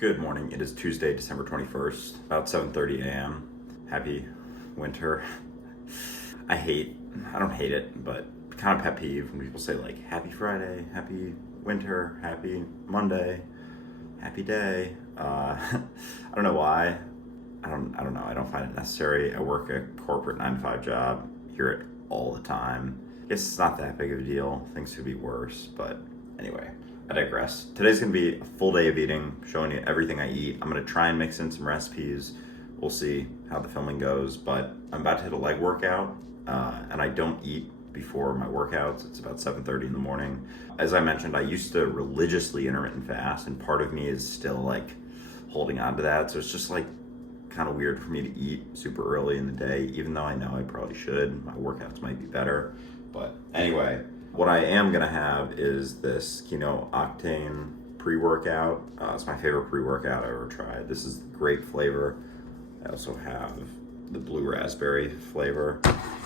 Good morning. It is Tuesday, December 21st, about 7:30 a.m. Happy winter. I don't hate it, but kind of pet peeve when people say like Happy Friday, Happy Winter, Happy Monday, Happy Day. I don't know why. I don't know. I don't find it necessary. I work a corporate 9 to 5 job. Hear it all the time. I guess it's not that big of a deal. Things could be worse, but anyway. I digress. Today's gonna be a full day of eating, showing you everything I eat. I'm gonna try and mix in some recipes. We'll see how the filming goes, but I'm about to hit a leg workout, and I don't eat before my workouts. It's about 7:30 in the morning. As I mentioned, I used to religiously intermittent fast, and part of me is still like holding on to that. So it's just like kind of weird for me to eat super early in the day, even though I know I probably should. My workouts might be better, but anyway. What I am gonna have is this Keto Octane pre-workout. It's my favorite pre-workout I've ever tried. This is great flavor. I also have the blue raspberry flavor.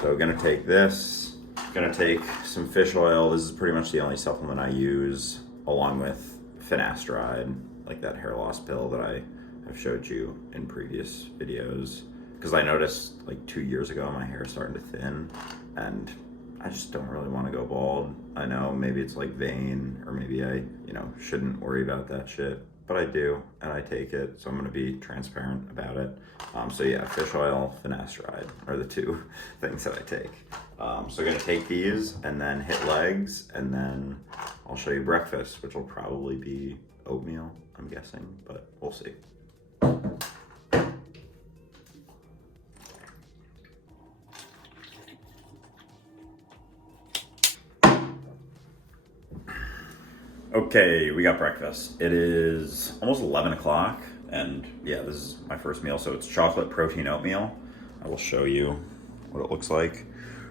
So gonna take this, gonna take some fish oil. This is pretty much the only supplement I use, along with finasteride, like that hair loss pill that I have showed you in previous videos. Because I noticed like 2 years ago my hair is starting to thin, and I just don't really want to go bald. I know maybe it's like vain, or maybe I, shouldn't worry about that shit, but I do, and I take it, so I'm gonna be transparent about it. So yeah, fish oil, finasteride are the two things that I take. So I'm gonna take these and then hit legs, and then I'll show you breakfast, which will probably be oatmeal, I'm guessing, but we'll see. Okay, we got breakfast. It is almost 11 o'clock, and yeah, this is my first meal. So it's chocolate protein oatmeal. I will show you what it looks like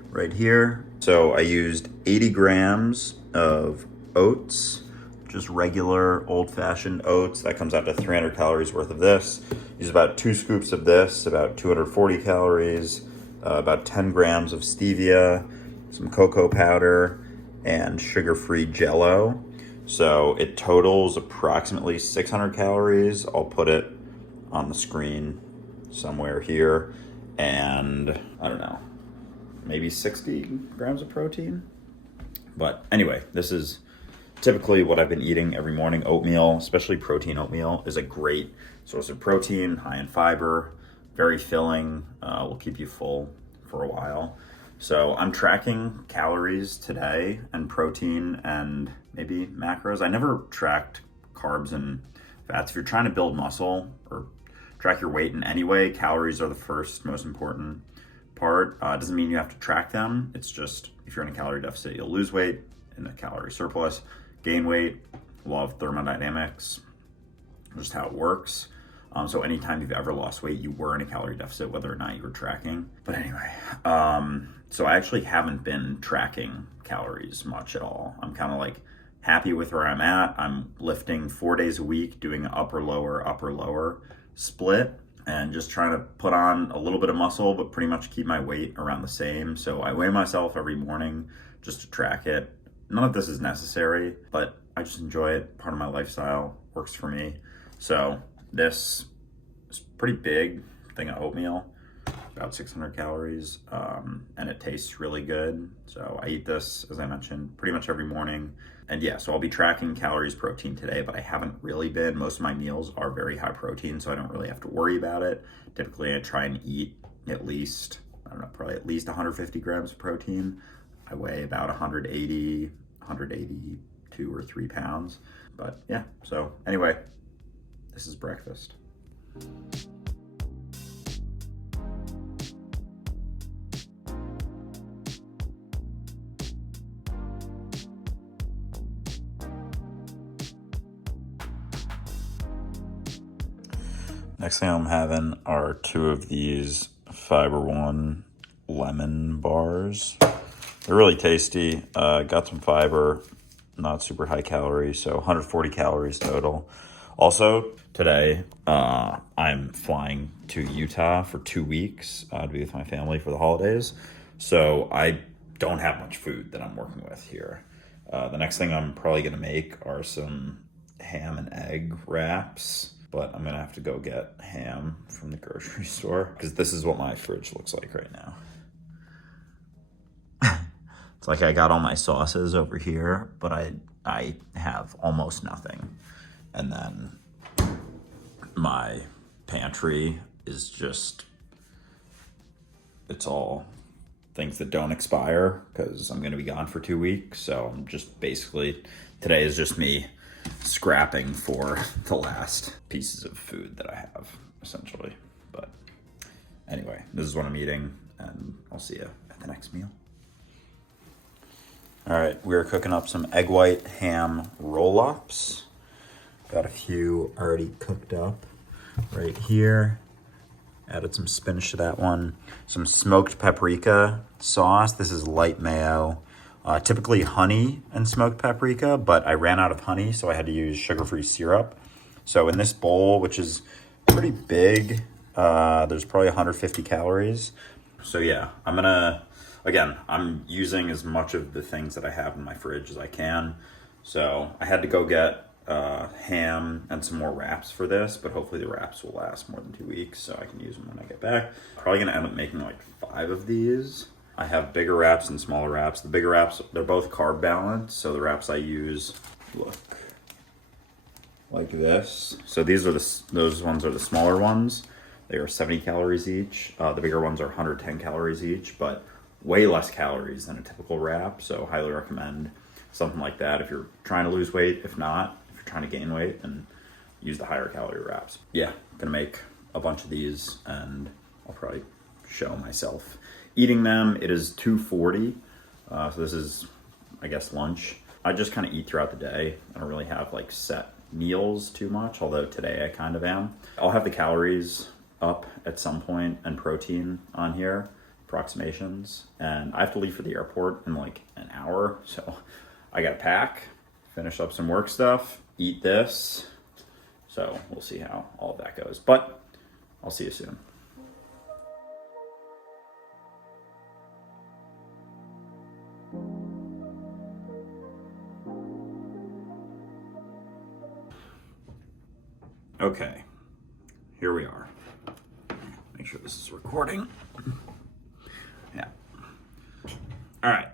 right here. So I used 80 grams of oats, just regular old-fashioned oats. That comes out to 300 calories worth of this. Use about 2 scoops of this, about 240 calories, about 10 grams of stevia, some cocoa powder, and sugar-free Jell-O. So it totals approximately 600 calories. I'll put it on the screen somewhere here. And I don't know, maybe 60 grams of protein. But anyway, this is typically what I've been eating every morning. Oatmeal, especially protein oatmeal, is a great source of protein, high in fiber, very filling, will keep you full for a while. So I'm tracking calories today, and protein, and maybe macros. I never tracked carbs and fats. If you're trying to build muscle or track your weight in any way, calories are the first most important part. It doesn't mean you have to track them. It's just if you're in a calorie deficit, you'll lose weight. In a calorie surplus, gain weight. Law of thermodynamics, just how it works. So anytime you've ever lost weight, you were in a calorie deficit, whether or not you were tracking. But anyway, so I actually haven't been tracking calories much at all. I'm kind of like happy with where I'm at. I'm lifting 4 days a week, doing an upper lower split, and just trying to put on a little bit of muscle, but pretty much keep my weight around the same. So I weigh myself every morning just to track it. None of this is necessary, but I just enjoy it. Part of my lifestyle, works for me. So this is pretty big thing of oatmeal, about 600 calories, and it tastes really good. So I eat this, as I mentioned, pretty much every morning. And yeah, so I'll be tracking calories, protein today, but I haven't really been. Most of my meals are very high protein, so I don't really have to worry about it. Typically, I try and eat at least, probably at least 150 grams of protein. I weigh about 182 or 3 pounds. But yeah, so anyway, this is breakfast. Next thing I'm having are 2 of these Fiber One lemon bars. They're really tasty. Got some fiber, not super high calories, so 140 calories total. Also, today, I'm flying to Utah for 2 weeks to be with my family for the holidays. So I don't have much food that I'm working with here. The next thing I'm probably gonna make are some ham and egg wraps. but I'm gonna have to go get ham from the grocery store because this is what my fridge looks like right now. It's like I got all my sauces over here, but I have almost nothing. And then my pantry is just, it's all things that don't expire because I'm gonna be gone for 2 weeks. So I'm just basically, today is just me scrapping for the last pieces of food that I have, essentially. But anyway, this is what I'm eating, and I'll see you at the next meal. All right, we're cooking up some egg white ham roll-ups. Got a few already cooked up right here. Added some spinach to that one. Some smoked paprika sauce. This is light mayo. Typically honey and smoked paprika, but I ran out of honey, so I had to use sugar-free syrup. So in this bowl, which is pretty big, there's probably 150 calories. So yeah, I'm using as much of the things that I have in my fridge as I can. So I had to go get ham and some more wraps for this, but hopefully the wraps will last more than 2 weeks, so I can use them when I get back. Probably gonna end up making like 5 of these. I have bigger wraps and smaller wraps. The bigger wraps, they're both carb balanced, so the wraps I use look like this. So those ones are the smaller ones. They are 70 calories each. The bigger ones are 110 calories each, but way less calories than a typical wrap, so highly recommend something like that if you're trying to lose weight. If not, if you're trying to gain weight, and use the higher calorie wraps. Yeah, gonna make a bunch of these, and I'll probably show myself eating them. It is 2:40, so this is, I guess, lunch. I just kind of eat throughout the day. I don't really have like set meals too much, although today I kind of am. I'll have the calories up at some point and protein on here, approximations, and I have to leave for the airport in like an hour, so I gotta pack, finish up some work stuff, eat this. So we'll see how all of that goes, but I'll see you soon. Okay, here we are. Make sure this is recording. Yeah. All right,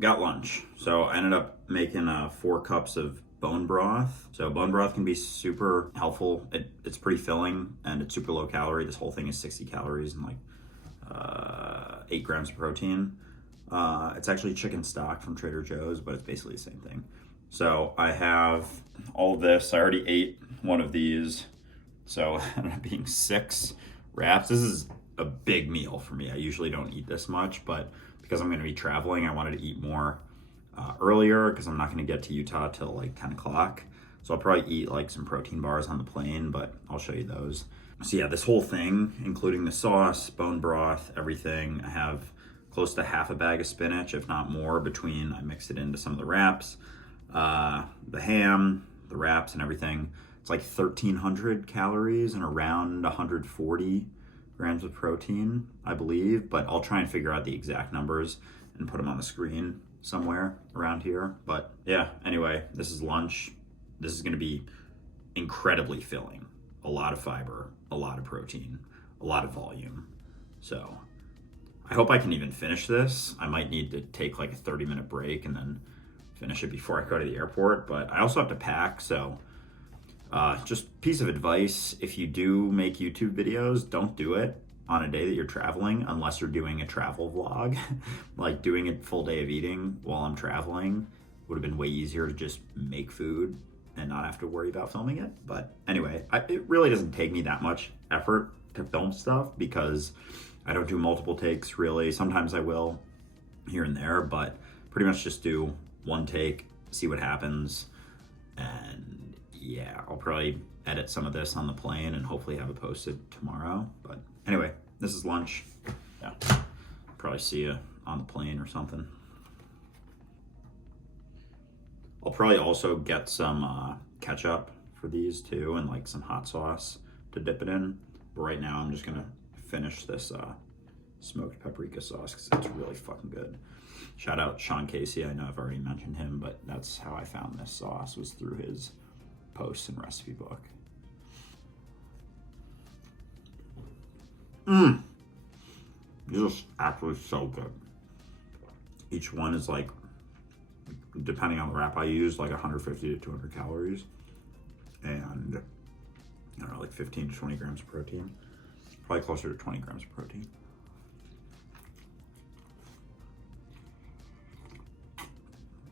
got lunch. So I ended up making 4 cups of bone broth. So bone broth can be super helpful. It's pretty filling and it's super low calorie. This whole thing is 60 calories and like 8 grams of protein. It's actually chicken stock from Trader Joe's, but it's basically the same thing. So I have all of this. I already ate one of these. So it ended up being 6 wraps. This is a big meal for me. I usually don't eat this much, but because I'm gonna be traveling, I wanted to eat more earlier because I'm not gonna get to Utah till like 10 o'clock. So I'll probably eat like some protein bars on the plane, but I'll show you those. So yeah, this whole thing, including the sauce, bone broth, everything, I have close to half a bag of spinach, if not more, between I mixed it into some of the wraps, the ham, the wraps and everything. It's like 1,300 calories and around 140 grams of protein, I believe, but I'll try and figure out the exact numbers and put them on the screen somewhere around here. But yeah, anyway, this is lunch. This is gonna be incredibly filling. A lot of fiber, a lot of protein, a lot of volume. So I hope I can even finish this. I might need to take like a 30-minute break and then finish it before I go to the airport, but I also have to pack, so just piece of advice, if you do make YouTube videos, don't do it on a day that you're traveling unless you're doing a travel vlog. Like doing a full day of eating while I'm traveling would have been way easier to just make food and not have to worry about filming it. But anyway, it really doesn't take me that much effort to film stuff because I don't do multiple takes really. Sometimes I will here and there, but pretty much just do one take, see what happens, and yeah, I'll probably edit some of this on the plane and hopefully have it posted tomorrow. But anyway, this is lunch. Yeah, probably see you on the plane or something. I'll probably also get some ketchup for these too and like some hot sauce to dip it in. But right now I'm just gonna finish this smoked paprika sauce because it's really fucking good. Shout out Sean Casey. I know I've already mentioned him, but that's how I found this sauce, was through his posts and recipe book. These are actually so good. Each one is like, depending on the wrap I use, like 150 to 200 calories. And I don't know, like 15 to 20 grams of protein. Probably closer to 20 grams of protein.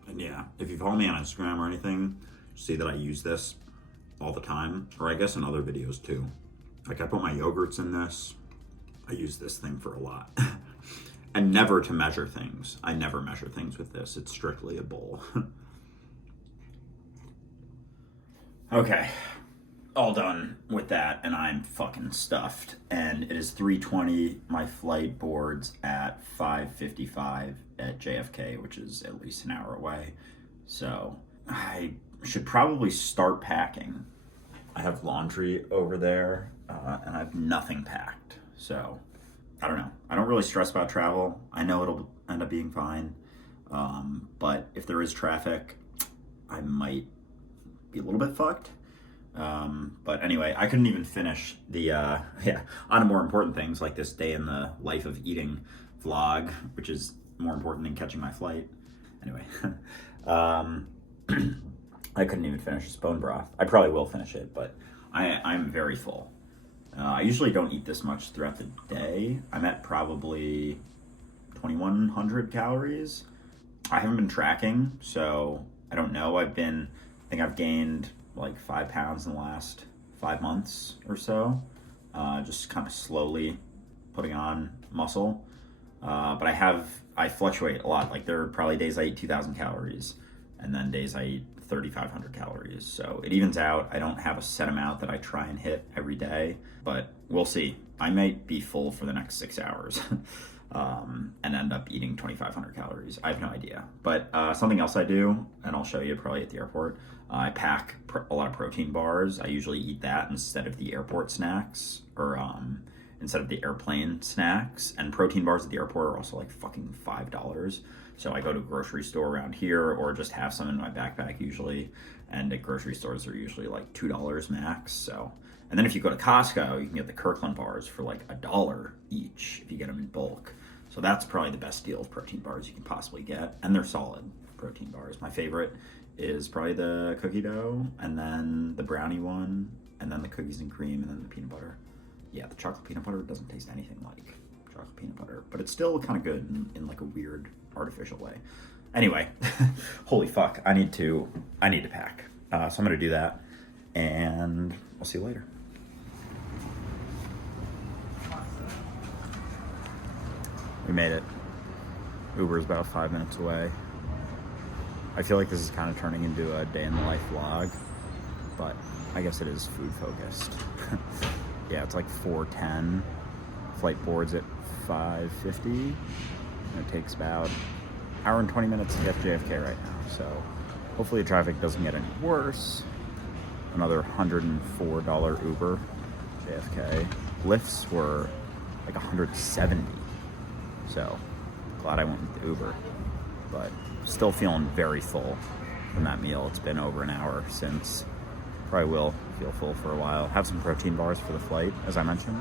And yeah, if you follow me on Instagram or anything, see that I use this all the time, or I guess in other videos too. Like I put my yogurts in this. I use this thing for a lot. And never to measure things. I never measure things with this. It's strictly a bowl. Okay, all done with that, and I'm fucking stuffed. And it is 3:20. My flight boards at 5:55 at JFK, which is at least an hour away. So I should probably start packing. I have laundry over there, and I have nothing packed. So I don't know. I don't really stress about travel. I know it'll end up being fine. But if there is traffic, I might be a little bit fucked. But anyway, I couldn't even finish the, on more important things like this day in the life of eating vlog, which is more important than catching my flight. Anyway, I couldn't even finish this bone broth. I probably will finish it, but I'm very full. I usually don't eat this much throughout the day. I'm at probably 2,100 calories. I haven't been tracking, so I don't know. I think I've gained like 5 pounds in the last 5 months or so. Just kind of slowly putting on muscle. But I fluctuate a lot. Like there are probably days I eat 2,000 calories and then days I eat 3,500 calories. So it evens out. I don't have a set amount that I try and hit every day, but we'll see. I might be full for the next 6 hours and end up eating 2,500 calories. I have no idea. But something else I do, and I'll show you probably at the airport, I pack a lot of protein bars. I usually eat that instead of the airport snacks or instead of the airplane snacks. And protein bars at the airport are also like fucking $5. So I go to a grocery store around here or just have some in my backpack usually. And at grocery stores are usually like $2 max. So, and then if you go to Costco, you can get the Kirkland bars for like $1 each if you get them in bulk. So that's probably the best deal of protein bars you can possibly get. And they're solid protein bars. My favorite is probably the cookie dough, and then the brownie one, and then the cookies and cream, and then the peanut butter. Yeah, the chocolate peanut butter doesn't taste anything like chocolate peanut butter, but it's still kind of good in like a weird artificial way. Anyway, holy fuck, I need to pack. So I'm gonna do that, and I'll see you later. We made it. Uber's about 5 minutes away. I feel like this is kind of turning into a day in the life vlog, but I guess it is food focused. Yeah, it's like 4:10. Flight boards at 5:50. And it takes about an hour and 20 minutes to get to JFK right now. So hopefully the traffic doesn't get any worse. Another $104 Uber, JFK. Lyfts were like 170. So glad I went with the Uber, but still feeling very full from that meal. It's been over an hour since. Probably will feel full for a while. Have some protein bars for the flight, as I mentioned.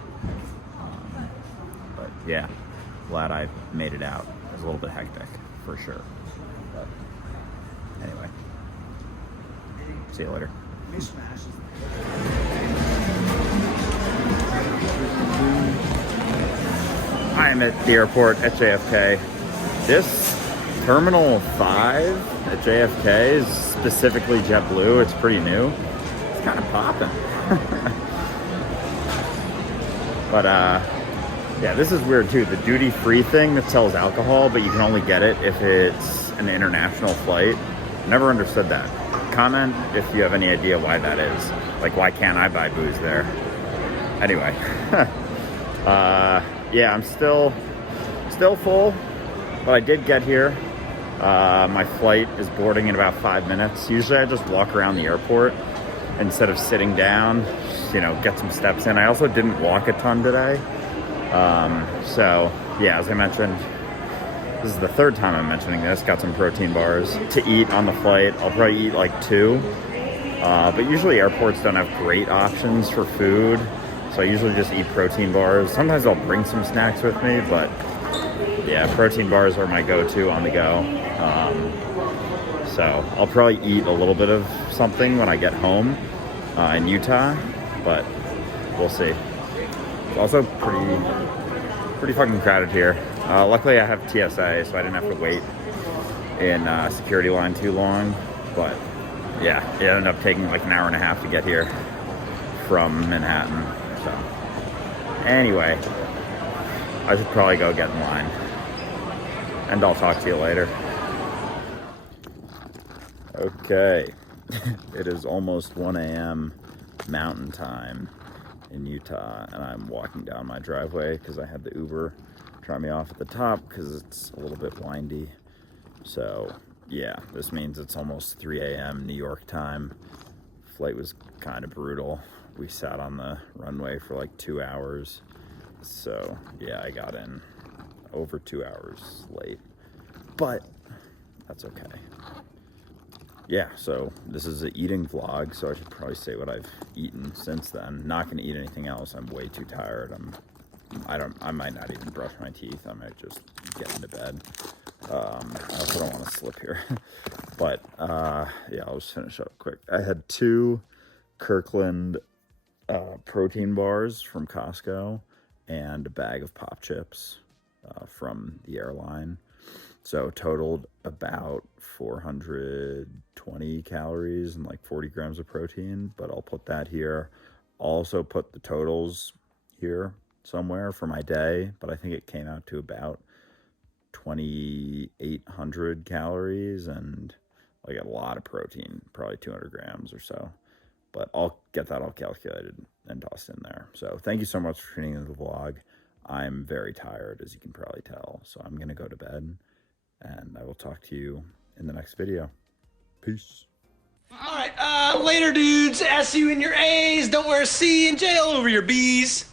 But yeah, glad I made it out. It was a little bit hectic, for sure. But anyway, see you later. I am at the airport at JFK. This Terminal 5 at JFK is specifically JetBlue. It's pretty new. It's kind of popping. But yeah, this is weird too. The duty-free thing that sells alcohol, but you can only get it if it's an international flight. Never understood that. Comment if you have any idea why that is. Like, why can't I buy booze there? Anyway, yeah, I'm still full, but I did get here. My flight is boarding in about 5 minutes. Usually I just walk around the airport instead of sitting down, just, you know, get some steps in. I also didn't walk a ton today. So yeah, as I mentioned, this is the third time I'm mentioning this. Got some protein bars to eat on the flight. I'll probably eat like 2. But usually airports don't have great options for food. So I usually just eat protein bars. Sometimes I'll bring some snacks with me, but yeah, protein bars are my go-to on the go. So I'll probably eat a little bit of something when I get home in Utah, but we'll see. It's also pretty fucking crowded here. Luckily I have TSA, so I didn't have to wait in security line too long, but yeah, it ended up taking like an hour and a half to get here from Manhattan. So anyway, I should probably go get in line, and I'll talk to you later. Okay, it is almost 1 a.m. Mountain Time in Utah, and I'm walking down my driveway because I had the Uber drop me off at the top because it's a little bit windy. So yeah, this means it's almost 3 a.m. New York time. Flight was kind of brutal. We sat on the runway for like 2 hours. So yeah, I got in over 2 hours late, but that's okay. Yeah, so this is an eating vlog, so I should probably say what I've eaten since then. Not gonna eat anything else. I'm way too tired. I might not even brush my teeth. I might just get into bed. I also don't want to slip here. But yeah, I'll just finish up quick. I had 2 Kirkland protein bars from Costco and a bag of pop chips from the airline. So totaled about 420 calories and like 40 grams of protein, but I'll put that here. I'll also put the totals here somewhere for my day, but I think it came out to about 2,800 calories and like a lot of protein, probably 200 grams or so. But I'll get that all calculated and tossed in there. So thank you so much for tuning into the vlog. I'm very tired, as you can probably tell, so I'm gonna go to bed, and I will talk to you in the next video. Peace. All right, later, dudes. S you in your A's. Don't wear a C and J all over your B's.